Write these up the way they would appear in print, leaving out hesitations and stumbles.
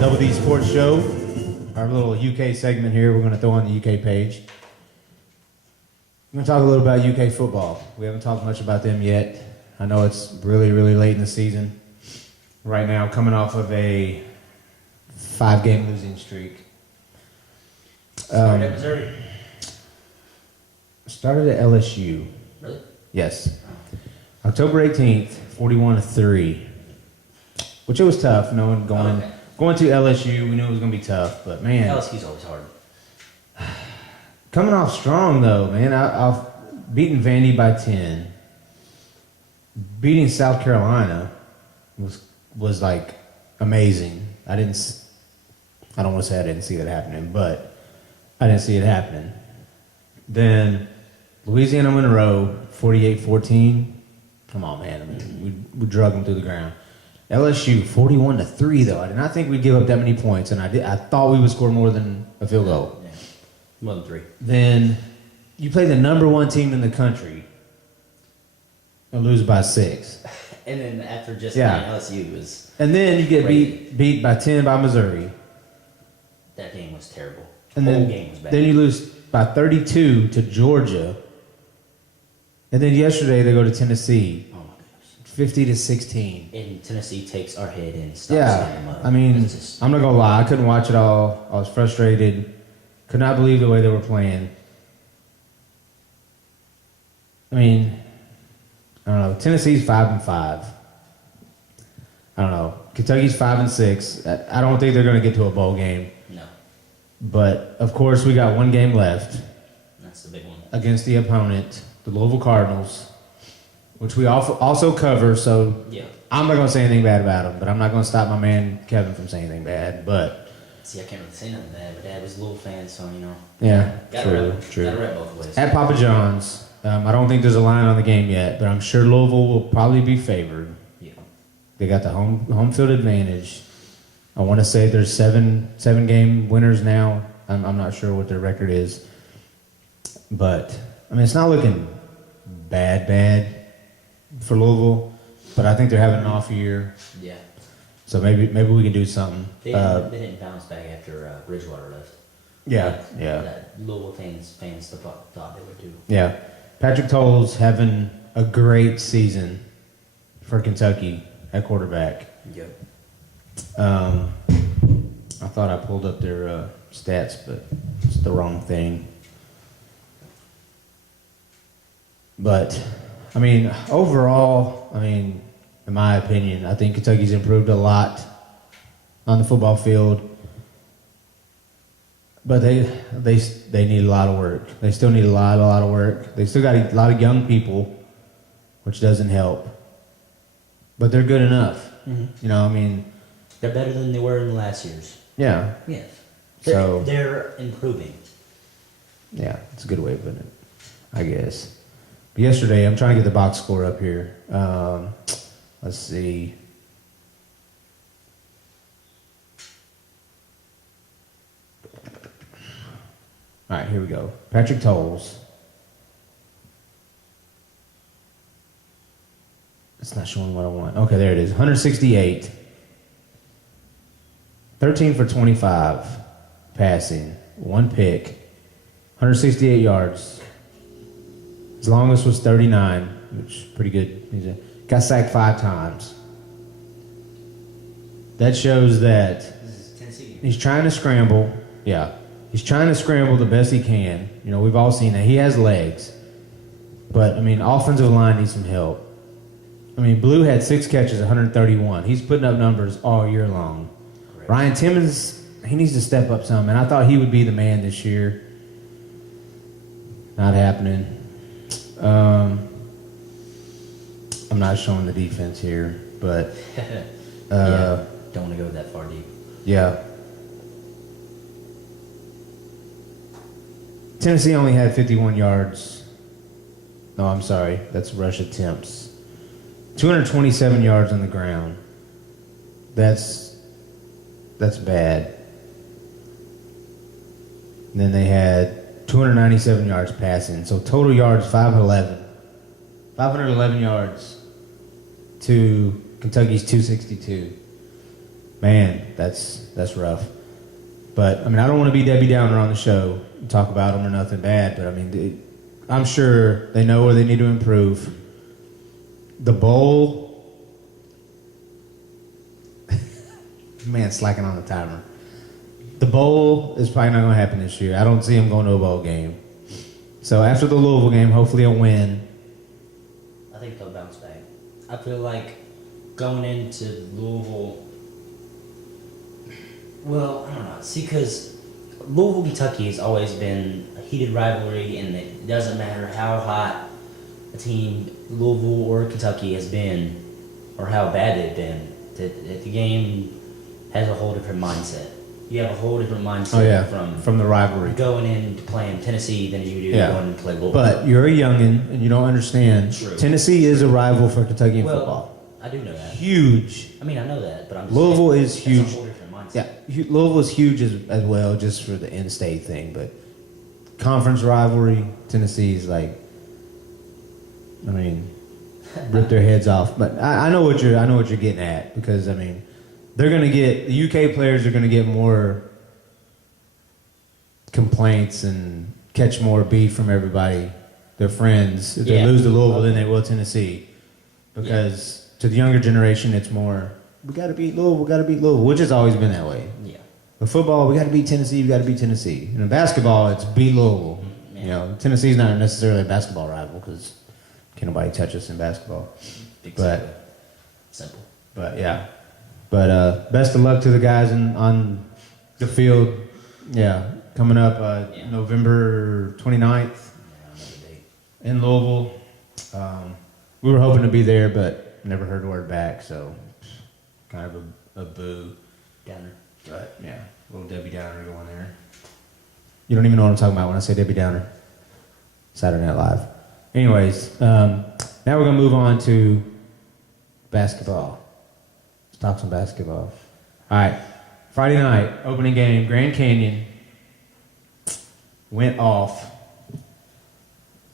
Double D Sports Show. Our little UK segment here, we're going to throw on the UK page. We're going to talk a little about UK football. We haven't talked much about them yet. I know it's really, really late in the season. Right now, coming off of a 5-game losing streak. Started at Missouri. Started at LSU. Really? Yes. October 18th, 41-3. Which it was tough, knowing going to LSU, we knew it was going to be tough, but man. LSU's always hard. Coming off strong though, man. I've beaten Vandy by 10. Beating South Carolina was like amazing. I don't want to say I didn't see that happening, but I didn't see it happening. Then Louisiana Monroe, 48-14. Come on, man. I mean, we drug them through the ground. LSU, 41-3 though. I did not think we'd give up that many points, and I thought we would score more than a field goal. Yeah. More than 3. Then you play the number 1 team in the country and lose by 6. And then after just playing LSU was. And then you get crazy. beat by 10 by Missouri. That game was terrible. And the whole then, game was bad. Then you lose by 32 to Georgia. And then yesterday they go to Tennessee. Oh my gosh. 50-16. And Tennessee takes our head and stops them up. I mean, It's just- I'm not gonna lie, I couldn't watch it all. I was frustrated. Could not believe the way they were playing. I mean, I don't know. Tennessee's 5-5. I don't know. Kentucky's 5-6. I don't think they're gonna get to a bowl game. No. But of course, we got 1 game left That's the big one. against the opponent, the Louisville Cardinals, which we also cover. So Yeah. I'm not gonna say anything bad about them, but I'm not gonna stop my man Kevin from saying anything bad. But See, I can't really say nothing bad, but Dad was a little fan, so, you know. yeah, Gotta true. rep both ways. At Papa John's, I don't think there's a line on the game yet, but I'm sure Louisville will probably be favored. Yeah. They got the home field advantage. I want to say there's seven game winners now. I'm not sure what their record is, but I mean it's not looking bad for Louisville. But I think they're having an off year, Yeah. so maybe we can do something. They didn't bounce back after Bridgewater left. Yeah. That Louisville fans thought they would do. Yeah. Patrick Tolles having a great season for Kentucky at quarterback. Yep. I thought I pulled up their stats, but it's the wrong thing. But, I mean, overall, in my opinion, I think Kentucky's improved a lot on the football field. But they need a lot of work. They still need a lot of work. They still got a lot of young people, which doesn't help. But they're good enough. Mm-hmm. You know, I mean, They're better than they were in the last years. yeah. Yes. So- They're improving. Yeah, it's a good way of putting it, I guess. But yesterday, I'm trying to get the box score up here. Let's see. All right, here we go. Patrick Tolles. It's not showing what I want. Okay, there it is. 168. 13 for 25 passing. 1 pick. 168 yards. His longest was 39, which is pretty good. Got sacked 5 times. That shows that This is Tennessee. he's trying to scramble. Yeah. He's trying to scramble the best he can. You know, we've all seen that. He has legs. But, offensive line needs some help. Blue had 6 catches, 131. He's putting up numbers all year long. Correct. Ryan Timmons, he needs to step up some, and I thought he would be the man this year. Not happening. I'm not showing the defense here, but Yeah. Don't want to go that far deep. yeah. Tennessee only had 51 yards. No, I'm sorry. That's rush attempts. 227 yards on the ground. That's bad. And then they had 297 yards passing. So total yards, 511. 511 yards to Kentucky's 262. man, that's rough. But I mean, I don't want to be Debbie Downer on the show and talk about them or nothing bad. But I mean, I'm sure they know where they need to improve. The bowl, man, slacking on the timer. The bowl is probably not going to happen this year. I don't see them going to a bowl game. So after the Louisville game, hopefully a win. I think they'll bounce back. I feel like going into Louisville. Well, I don't know. See, because Louisville, Kentucky has always been a heated rivalry, and it doesn't matter how hot a team, Louisville or Kentucky, has been, or how bad they've been. The game has a whole different mindset. You have a whole different mindset from the rivalry. Going into playing Tennessee than you do going to play Louisville. But you're a youngin' and you don't understand. True. Tennessee is a rival for Kentucky in football. I do know that. Huge. I mean, I know that, but I'm just Louisville saying, is huge. That's a whole different mindset. Yeah, Louisville is huge as well, just for the in-state thing. But conference rivalry, Tennessee is like, I mean, rip their heads off. But I know what you're getting at, because I mean, they're gonna get, the UK players are gonna get more complaints and catch more beef from everybody, their friends, if they lose to Louisville than they will Tennessee, because to the younger generation, it's more, we got to beat Louisville, which has always been that way. Yeah. But football, we got to beat Tennessee, And in basketball, it's beat Louisville. Yeah. You know, Tennessee's not necessarily a basketball rival, because can't nobody touch us in basketball. Simple. But yeah. But best of luck to the guys on the field. Yeah, coming up November 29th in Louisville. We were hoping to be there, but never heard word back, so kind of a boo. Downer. But yeah, little Debbie Downer going there. You don't even know what I'm talking about when I say Debbie Downer. Saturday Night Live. Anyways, now we're going to move on to basketball. Let's talk some basketball. All right, Friday night, opening game, Grand Canyon went off.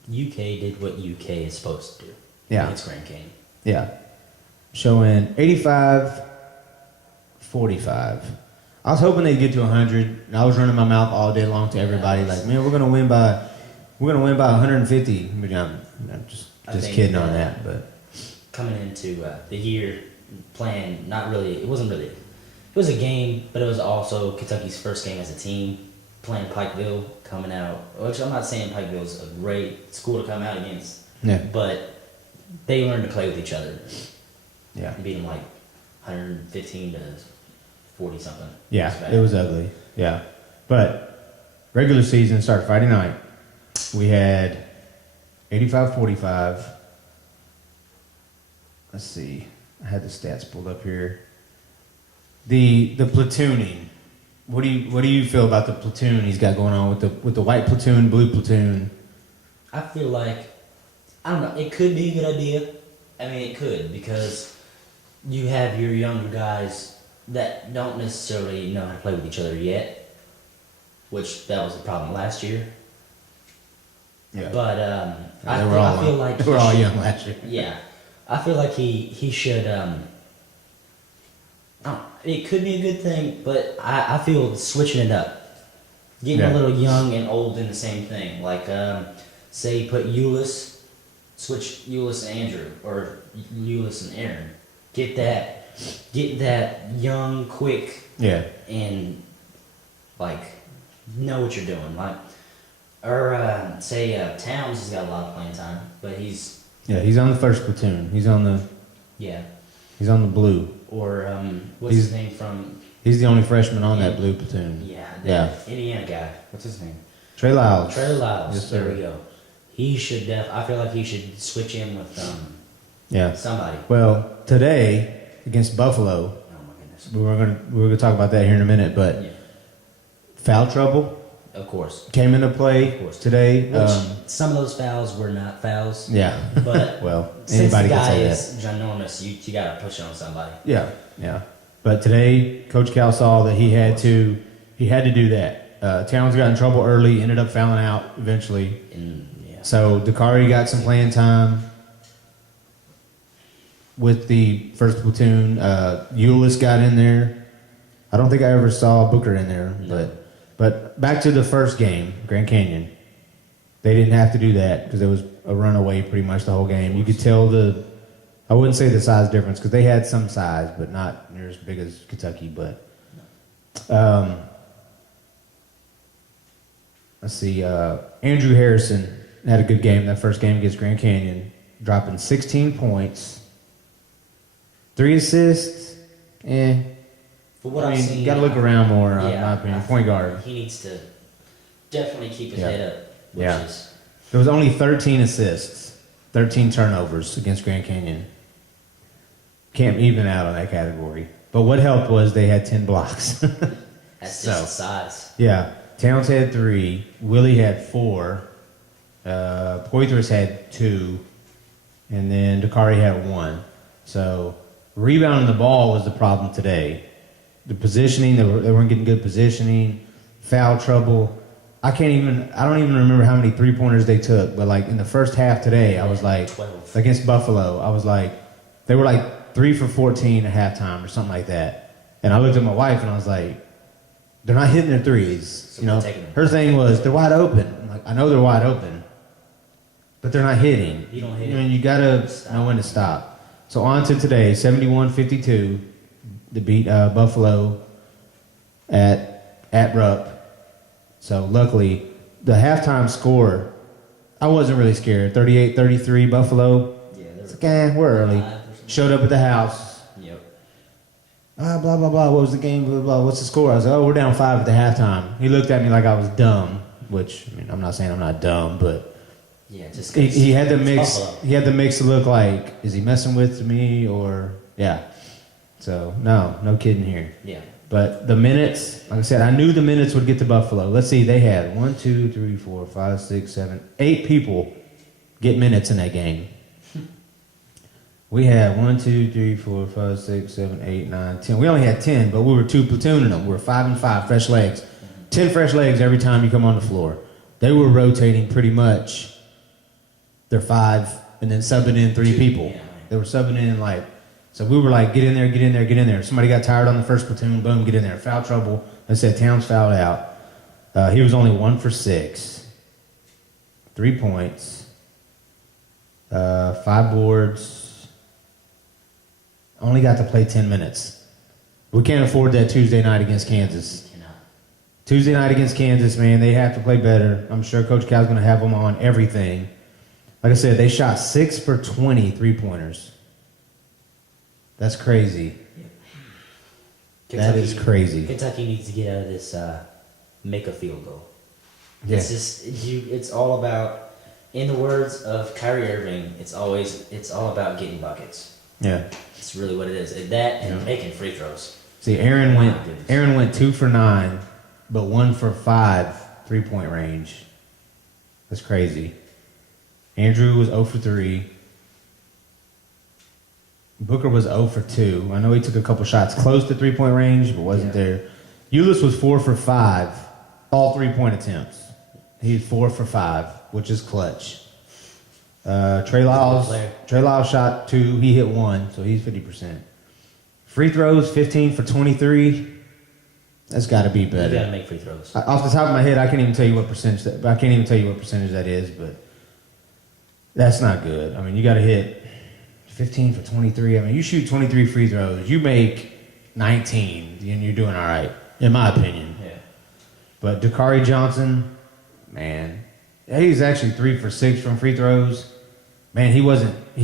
UK did what UK is supposed to do. Yeah. It's Grand Canyon. Yeah. Showing 85-45. I was hoping they'd get to 100, and I was running my mouth all day long to everybody, like, man, we're gonna win by 150. But I'm just kidding on that. But coming into the year, playing it was a game, but it was also Kentucky's first game as a team. Playing Pikeville, coming out, which I'm not saying Pikeville's a great school to come out against, but they learned to play with each other. Yeah. Beat them like 115 to 40 something. Yeah, it was ugly. Yeah. But regular season started Friday night. We had 85-45. Let's see. I had the stats pulled up here. The platooning. What do you feel about the platoon he's got going on with the white platoon, blue platoon? I feel like, I don't know, it could be a good idea. I mean, it could, because you have your younger guys that don't necessarily know how to play with each other yet, which that was a problem last year. Yeah. But I feel like they were all young last year. Yeah, I feel like he should. It could be a good thing, but I feel switching it up, getting a little young and old in the same thing. Like say put switch Euless and Andrew, or Euless and Aaron. Get that young, quick, and like know what you're doing. Like, or say Towns has got a lot of playing time, but he's on the first platoon. He's on the blue. Or what's his name from? He's the only freshman on that blue platoon. Yeah, Indiana guy. What's his name? Trey Lyles. Yes, there we go. He should. I feel like he should switch in with somebody. Well, today against Buffalo. Oh my goodness. We're gonna talk about that here in a minute, but foul trouble. Of course. Came into play today. Some of those fouls were not fouls. Yeah. But well, since anybody the can guy say is that. ginormous, you gotta push it on somebody. Yeah. But today, Coach Cal saw that he had to do that. Towns got in trouble early, ended up fouling out eventually. So Dakari got some playing time with the first platoon. Euless got in there I don't think I ever saw Booker in there, No. but back to the first game, Grand Canyon. They didn't have to do that because it was a runaway pretty much the whole game. You could tell I wouldn't say the size difference because they had some size, but not near as big as Kentucky. But let's see, Andrew Harrison had a good game that first game against Grand Canyon, dropping 16 points, 3 assists. For what I've seen, got to look around more, in yeah, my opinion. I Point think guard. He needs to definitely keep his Yeah. head up. Which Yeah. is There was only 13 assists, 13 turnovers against Grand Canyon. Can't even out on that category. But what helped was they had 10 blocks. that's So. just the size. Yeah, Towns had 3, Willie had 4, Poitras had 2, and then Dakari had 1. So rebounding the ball was the problem today. The positioning, they weren't getting good positioning, foul trouble. I don't even remember how many 3-pointers they took, but like in the first half today, I was like, 12. against Buffalo, I was like, they were like 3 for 14 at halftime or something like that. And I looked at my wife and I was like, they're not hitting their threes. So You know, they're taking them. her thing was they're wide open. I'm like, I know they're wide open, but they're not hitting. You don't hit I mean, you gotta Stop. know when to stop. So on to today, 71-52, to beat Buffalo at Rupp. So luckily, the halftime score, I wasn't really scared. 38-33 Buffalo. Yeah, It's like, we're early. Showed up at the house. Yep. Blah, blah, blah. What was the game? Blah, blah. What's the score? I was like, we're down 5 at the halftime. He looked at me like I was dumb, which, I mean, I'm not saying I'm not dumb, but Yeah, just he had the mix. Buffalo. He had the mix to look like, is he messing with me or, yeah. So, no kidding here. Yeah. But the minutes, like I said, I knew the minutes would get to Buffalo. Let's see, they had 1, 2, 3, 4, 5, 6, 7, 8 people get minutes in that game. We had 1, 2, 3, 4, 5, 6, 7, 8, 9, 10. We only had 10, but we were 2 platooning them. We were 5 and 5, fresh legs. 10 fresh legs every time you come on the floor. They were rotating pretty much their 5 and then subbing in 3 people. Yeah. They were subbing in like, so we were like, get in there, get in there, get in there. Somebody got tired on the first platoon, boom, get in there. Foul trouble. They said Towns fouled out. He was only 1 for 6. 3 points. 5 boards. Only got to play 10 minutes. We can't afford that Tuesday night against Kansas. Cannot. Tuesday night against Kansas, man, they have to play better. I'm sure Coach Cal's going to have them on everything. Like I said, they shot 6 for 20 3-pointers. That's crazy. That is crazy. Kentucky needs to get out of this make a field goal. Yeah. It's just it's all about, in the words of Kyrie Irving, it's all about getting buckets. Yeah. It's really what it is. That and Yeah. making free throws. See, Aaron My went goodness. 2 for 9, but 1 for 5 3-point range. That's crazy. Andrew was 0 for 3. Booker was 0 for 2. I know he took a couple shots close to 3-point range, but wasn't there. Eulis was 4 for 5, all 3-point attempts. He had 4 for 5, which is clutch. Trey Lyles shot 2. He hit 1, so he's 50%. Free throws, 15 for 23. That's got to be You better. gotta make free throws. Off the top of my head, I can't even tell you what percentage that is, but that's not good. I mean, you got to hit 15 for 23. I mean, you shoot 23 free throws, you make 19, and you're doing all right, in my opinion. Yeah. But Dakari Johnson, man, he's actually 3 for 6 from free throws. Man, he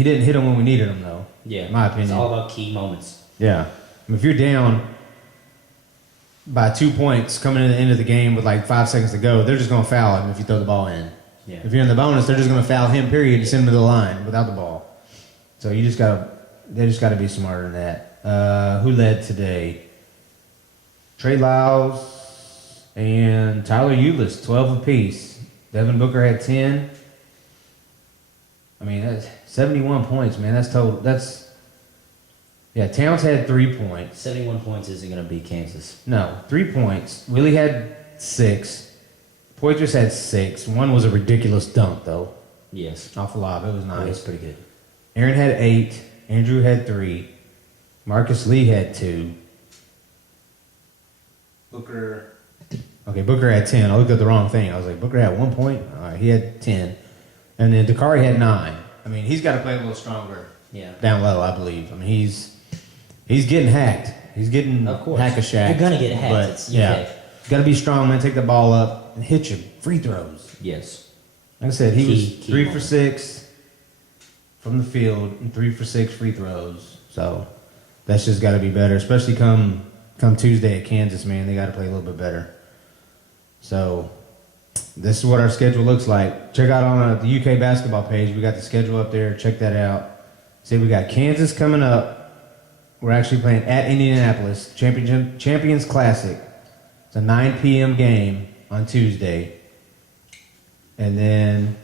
didn't hit them when we needed him, though. Yeah. In my opinion. It's all about key moments. Yeah. I mean, if you're down by 2 points coming in the end of the game with like 5 seconds to go, they're just going to foul him if you throw the ball in. Yeah. If you're in the bonus, they're just going to foul him, period, and send him to the line without the ball. So they just got to be smarter than that. Who led today? Trey Lyles and Tyler Eulis, 12 apiece. Devin Booker had 10. I mean, that's 71 points, man. That's total. Towns had 3 points. 71 points isn't gonna beat Kansas. No, 3 points. Willie had 6. Poitras had 6. One was a ridiculous dunk, though, Yes. off the lob. It was It nice. was pretty good. Aaron had 8. Andrew had 3. Marcus Lee had 2. Booker. Okay, Booker had 10. I looked at the wrong thing. I was like, Booker had 1 point. All right, he had 10, and then Dakari had 9. I mean, he's got to play a little stronger. Yeah. Down low, I believe. I mean, he's getting hacked. He's getting Of course. hack-a-shack. You're gonna get hacked. But, It's yeah, UK. got to be strong, man. Take the ball up and hit your free throws. Yes. Like I said, he Key was 3 for moment. 6 from the field and 3 for 6 free throws. So that's just got to be better, especially come Tuesday at Kansas, man. They got to play a little bit better. So this is what our schedule looks like. Check out on the UK basketball page. We got the schedule up there. Check that out. See, we got Kansas coming up. We're actually playing at Indianapolis, Champions Classic. It's a 9 p.m. game on Tuesday. And then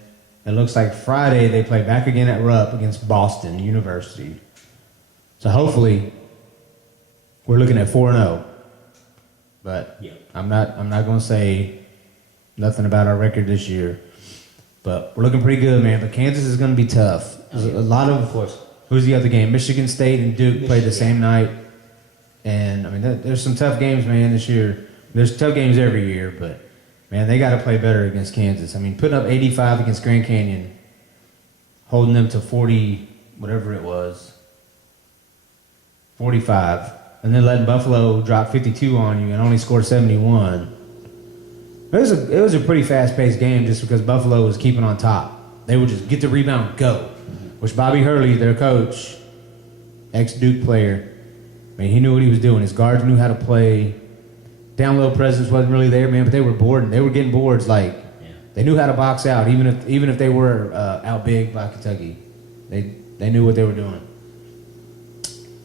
it looks like Friday they play back again at Rupp against Boston University. So hopefully we're looking at 4-0. But Yeah. I'm not going to say nothing about our record this year. But we're looking pretty good, man. But Kansas is going to be tough. There's a lot Of of course. who's the other game? Michigan State and Duke played the Michigan. same night. And I mean, there's some tough games, man, this year. There's tough games every year, but man, they got to play better against Kansas. I mean, putting up 85 against Grand Canyon, holding them to 40, whatever it was, 45, and then letting Buffalo drop 52 on you and only score 71. It was a pretty fast-paced game just because Buffalo was keeping on top. They would just get the rebound, go. Which Bobby Hurley, their coach, ex-Duke player, I mean, he knew what he was doing. His guards knew how to play. Down low presence wasn't really there, man, but they were bored. They were getting boards. Like they knew how to box out, even if they were out big by Kentucky. They knew what they were doing.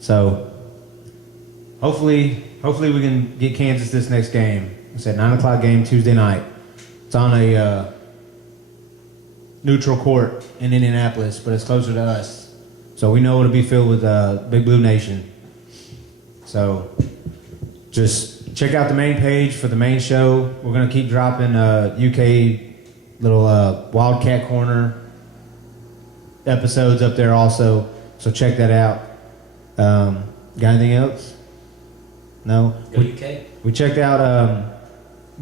So hopefully we can get Kansas this next game. It's at 9 o'clock game Tuesday night. It's on a neutral court in Indianapolis, but it's closer to us, so we know it'll be filled with Big Blue Nation. So just check out the main page for the main show. We're gonna keep dropping UK little Wildcat Corner episodes up there also, so check that out. Got anything else? No. Go UK. We checked out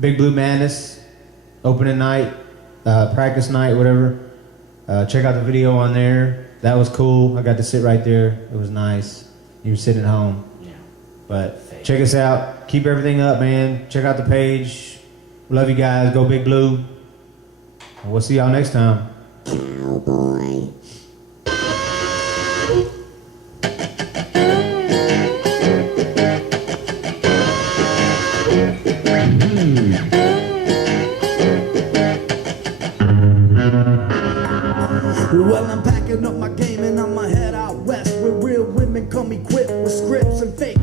Big Blue Madness opening night, practice night, whatever. Check out the video on there. That was cool. I got to sit right there. It was nice. You were sitting at home. Yeah. But check us out. Keep everything up, man. Check out the page. Love you guys. Go Big Blue. And we'll see y'all next time. Cowboy. Well, I'm packing up my game and I'ma head out west where real women come equipped with scripts and fake